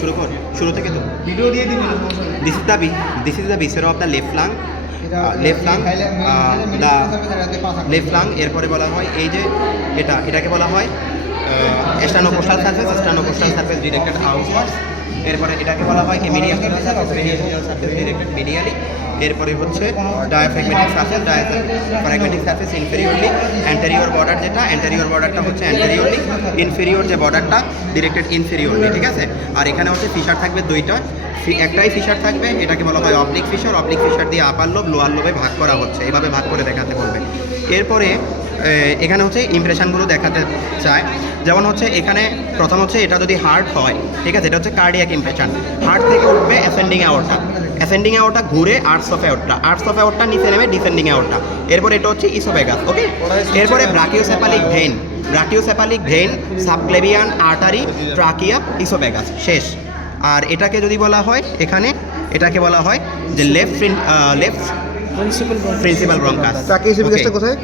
শুরু কর, শুরু থেকে তো। ভিডিও দিয়ে দিবেন। This is the viscera of the left lung, left lung, the left lung. এরপরে বলা হয় এই যে এটাকে বলা হয় স্টানোকোস্টাল সার্ফেস, স্টানোকোস্টাল সার্ফেস ডিরেক্টেড আউটওয়ার্ডস। এরপরে এটাকে বলা হয় মিডিয়াল সার্ফেস ডিরেক্টেড মিডিয়ালি। এরপরে হচ্ছে diaphragmatic surface, diaphragmatic surface inferiorly. Anterior border যেটা, অ্যান্টেরিয়র বর্ডারটা হচ্ছে অ্যান্টেরিয়রলি, ইনফেরিয়র যে বর্ডারটা ডিরেক্টেড ইনফেরিয়রলি, ঠিক আছে। আর এখানে হচ্ছে ফিশার থাকবে দুইটা, একটাই ফিশার থাকবে, এটাকে বলা হয় অবলিক ফিশার। অবলিক ফিশার দিয়ে আপার লোব লোয়ার লোবে ভাগ করা হচ্ছে, এভাবে ভাগ করে দেখাতে বলবে। এরপরে এখানে হচ্ছে ইমপ্রেশনগুলো দেখাতে চায়, যেমন হচ্ছে এখানে প্রথম হচ্ছে এটা যদি হার্ট হয়, ঠিক আছে, এটা হচ্ছে কার্ডিয়াক ইমপ্রেশন। হার্ট থেকে উঠবে অ্যাসেন্ডিং অ্যাওর্টা, অ্যাসেন্ডিং অ্যাওর্টা ঘুরে arts of aorta, arts of aorta নিচে নেমে ডিসেন্ডিং অ্যাওর্টা। এরপর এটা হচ্ছে ইসোফেগাস, ওকে। এরপরে brachiocephalic vein, brachiocephalic vein, subclavian artery, trachea, oesophagus, শেষ। আর এটাকে যদি বলা হয় এখানে, এটাকে বলা হয় যে লেফট প্রিন্সিপাল ব্রঙ্কাস। ট্রাকিওসেফালিকটা কোথায়?